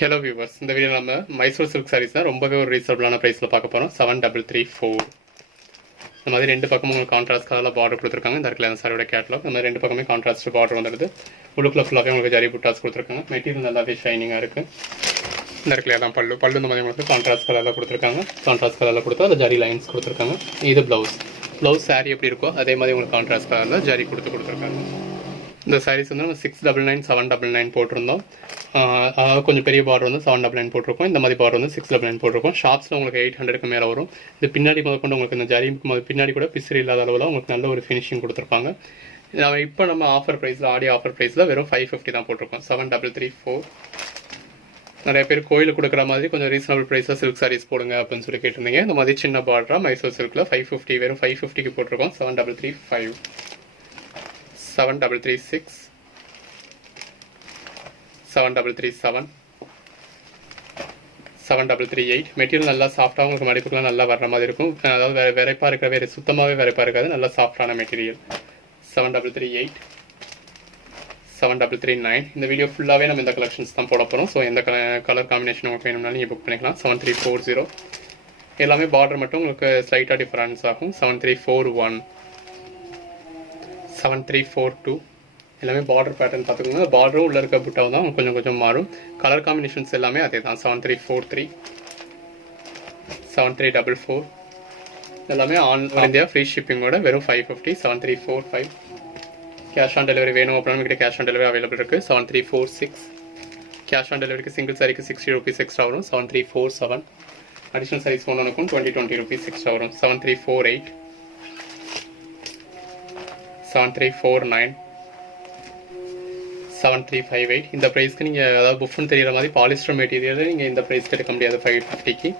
Hello viewers, இந்த video நம்ம Mysore silk saris தான் ரொம்பவே ஒரு ரீசனபிளான ப்ரைஸில் பார்க்க போகிறோம். 7334 இந்த மாதிரி ரெண்டு பக்கமும் உங்களுக்கு கான்ட்ராஸ்ட் கலரில் பார்டர் கொடுத்துருக்காங்க. இந்த இடத்துல அந்த சாரியோட கேட்லாக் இந்த மாதிரி ரெண்டு பக்கமே கான்ட்ராஸ்ட் பார்டர் வந்துடுது. உள்ளுக்குள்ள ஃபுல்லாகவே உங்களுக்கு ஜரி புட்டாஸ் கொடுத்துருக்காங்க. மெட்டீரியல் நல்லாவே ஷைனிங்காக இருக்குது. இந்த இடத்துல தான் பல்லு இந்த மாதிரி உங்களுக்கு கான்ட்ராஸ்ட் கலரில் கொடுத்துருக்காங்க. கான்ட்ராஸ்ட் கலரில் கொடுத்து அதில் ஜரி லைன்ஸ் கொடுத்துருக்காங்க. இது ப்ளவுஸ் சாரீ எப்படி இருக்கோ அதே மாதிரி உங்களுக்கு கான்ட்ராஸ்ட் கலரில் ஜரி கொடுத்துருக்காங்க. இந்த சாரீஸ் வந்து நம்ம 699 799 போட்டிருந்தோம். அதாவது கொஞ்சம் பெரிய பார்டர் வந்து 799 போட்டிருக்கோம். இந்த மாதிரி பார்டர் வந்து 699 போட்டிருக்கோம். ஷாப்ஸில் உங்களுக்கு 800க்கு மேலே வரும். இது பின்னாடி முதற்கொண்டு உங்களுக்கு இந்த ஜரி பின்னாடி கூட பிசிறி இல்லாத அளவில் உங்களுக்கு நல்ல ஒரு ஃபினிஷிங் கொடுத்துருப்பாங்க. நம்ம ஆஃபர் ப்ரைஸில் ஆஃபர் ப்ரைஸில் வெறும் 550 தான் போட்டிருக்கோம். 7334. நிறைய பேர் கோயிலுக்கு கொடுக்குற மாதிரி கொஞ்சம் ரீசனபிள் ப்ரைஸில் சில்க் சாரீஸ் போடுங்க அப்படின்னு சொல்லி கேட்டிருந்தீங்க. இந்த மாதிரி சின்ன பார்டராக மைசூர் சில்கில் 550 வெறும் 550க்கு போட்டிருக்கோம். 7335 7336 7337 7338. மெட்டீரியல் நல்லா சாஃப்டாக உங்களுக்கு மடிப்புக்கெல்லாம் நல்லா வர்ற மாதிரி இருக்கும். அதாவது விரைப்பாக இருக்கிற சுத்தமாகவே விரைப்பாக இருக்காது. நல்லா சாஃப்டான மெட்டீரியல். 7338 7339. இந்த வீடியோ ஃபுல்லாகவே நம்ம இந்த கலெக்ஷன்ஸ் தான் போட போகிறோம். ஸோ எந்த கலர் காம்பினேஷன் உங்களுக்கு வேணும்னாலும் நீங்கள் புக் பண்ணிக்கலாம். 7340 எல்லாமே பார்டர் மட்டும் உங்களுக்கு ஸ்லைட்டாக டிஃபரன்ஸ் ஆகும். 7341 7342 எல்லாமே பார்டர் பேட்டர்ன் பார்த்துக்கோங்க. பார்டரும் உள்ள இருக்க புட்டாவும் தான் கொஞ்சம் கொஞ்சம் மாறும். கலர் காம்பினேஷன்ஸ் எல்லாமே அதே தான். 7343 7344 எல்லாமே ஆல் இந்தியா ஃப்ரீ ஷிப்பிங்கோட வெறும் 550. 7345 கேஷ் ஆன் டெலிவரி வேணும் அப்படின்னா கிட்ட கேஷ் ஆன் டெலிவரி அவைலபிள் இருக்குது. 7346 கேஷ் ஆன் டெலிவரிக்கு சிங்கிள் சாரிக்கு 60 rupees எக்ஸ்ட்ரா வரும். 7347 அடிஷனல் சாரீஸ் ஒன்றுக்கும் 20 rupees எக்ஸ்ட்ரா வரும். 7348 7349 7358. இந்த ப்ரைஸ்க்கு நீங்கள் அதாவது புஃப்னு தெரிகிற மாதிரி பாலிஸ்டர் மெட்டீரியல் நீங்கள் இந்த ப்ரைஸ்க்கு எடுக்க முடியாது 550க்கு.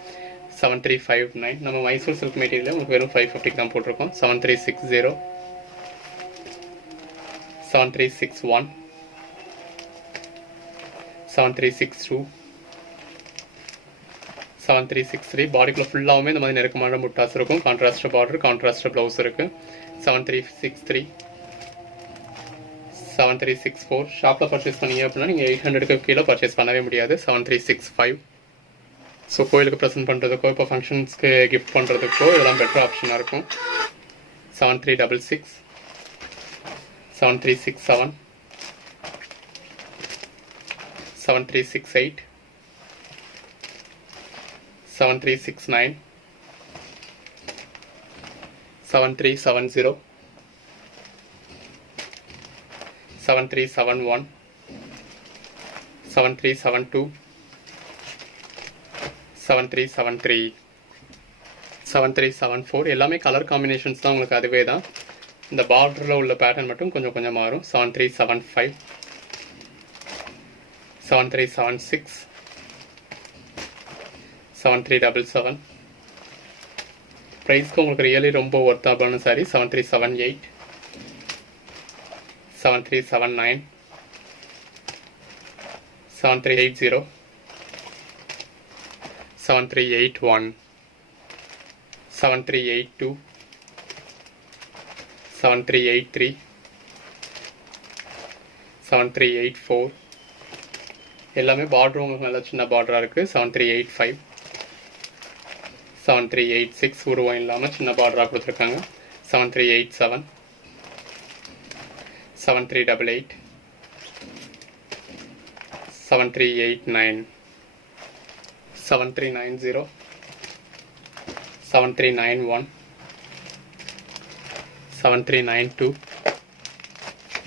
7359 நம்ம மைசூர் சில்க் மெட்டீரியல் உங்களுக்கு வெறும் 550க்கு தான் போட்டிருக்கோம். 7360 7361 7362 7363. பாடிக்குள்ள ஃபுல்லாகவுமே இந்த மாதிரி நெருக்கமான முட்டாஸ் இருக்கும். கான்ட்ராஸ்ட் பார்டர் கான்ட்ராஸ்ட் ப்ளவுஸ் இருக்குது. 7363 7364. ஷாப்பில் பர்ச்சேஸ் பண்ணீங்க அப்படின்னா நீங்கள் 800க்கு கீழே பர்ச்சேஸ் பண்ணவே முடியாது. 7365. ஸோ கோயிலுக்கு ப்ரெசென்ட் பண்ணுறதுக்கோ இப்போ ஃபங்க்ஷன்ஸ்க்கு கிஃப்ட் பண்ணுறதுக்கோ இதெல்லாம் பெட்டர் ஆப்ஷனாக இருக்கும். 7366 7367 7368 7369 7370 7371 7372 7373 7374. எல்லாமே கலர் காம்பினேஷன்ஸ் தான் உங்களுக்கு அதுவே தான். இந்த பார்டரில் உள்ள பேட்டர்ன் மட்டும் கொஞ்சம் கொஞ்சம் மாறும். 7375 7376 7377. ப்ரைஸ்க்கு உங்களுக்கு ரியலி ரொம்ப ஒர்த்தாபான சாரி. 7378 7379 7380 7381 7382 7383 7384. எல்லாமே பார்டரும் உங்களுக்கு நல்ல சின்ன பார்டராக இருக்குது. 7385 7386 உருவம் இல்லாமல் சின்ன பார்டராக கொடுத்துருக்காங்க. 7387 7388 7389 7390 7391 7392.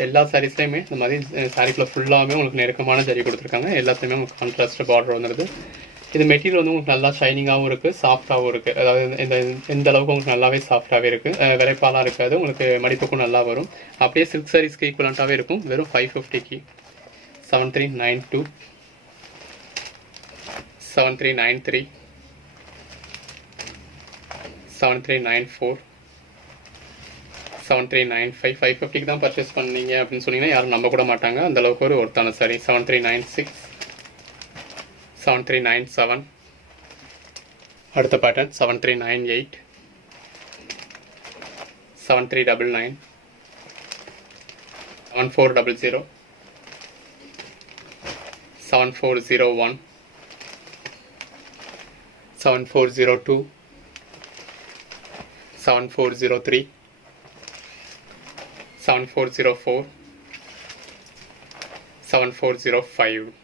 எல்லா சாரீஸ்லையுமே இந்த மாதிரி சாரீக்குள்ள ஃபுல்லாகவே உங்களுக்கு நெருக்கமான ஜரி கொடுத்துருக்காங்க. எல்லாத்துலேயுமே உங்களுக்கு கான்ட்ராஸ்ட் பார்டர் வந்துடுது. இது மெட்டீரியல் வந்து உங்களுக்கு நல்லா ஷைனிங்காகவும் இருக்குது, சாஃப்டாகவும் இருக்குது. அதாவது எந்த அளவுக்கு உங்களுக்கு நல்லாவே சாஃப்டாகவே இருக்குது. விரைப்பாலாம் இருக்காது. உங்களுக்கு மடிப்புக்கும் நல்லா வரும். அப்படியே சில்க் சாரீஸ்க்கு ஈக்குவலண்ட்டாகவே இருக்கும். வெறும் 550க்கு. 7392 7393 7394 7395. 550க்கு தான் பர்ச்சேஸ் பண்ணீங்க அப்படின்னு சொன்னீங்கன்னா யாரும் நம்ப கூட மாட்டாங்க. அந்த அளவுக்கு ஒரு ஒருத்தான சாரி. 7396 7397. அடுத்த பேட்டர்ன் 7398 7399 7400 7401 7402, 7403, 7404, 7405.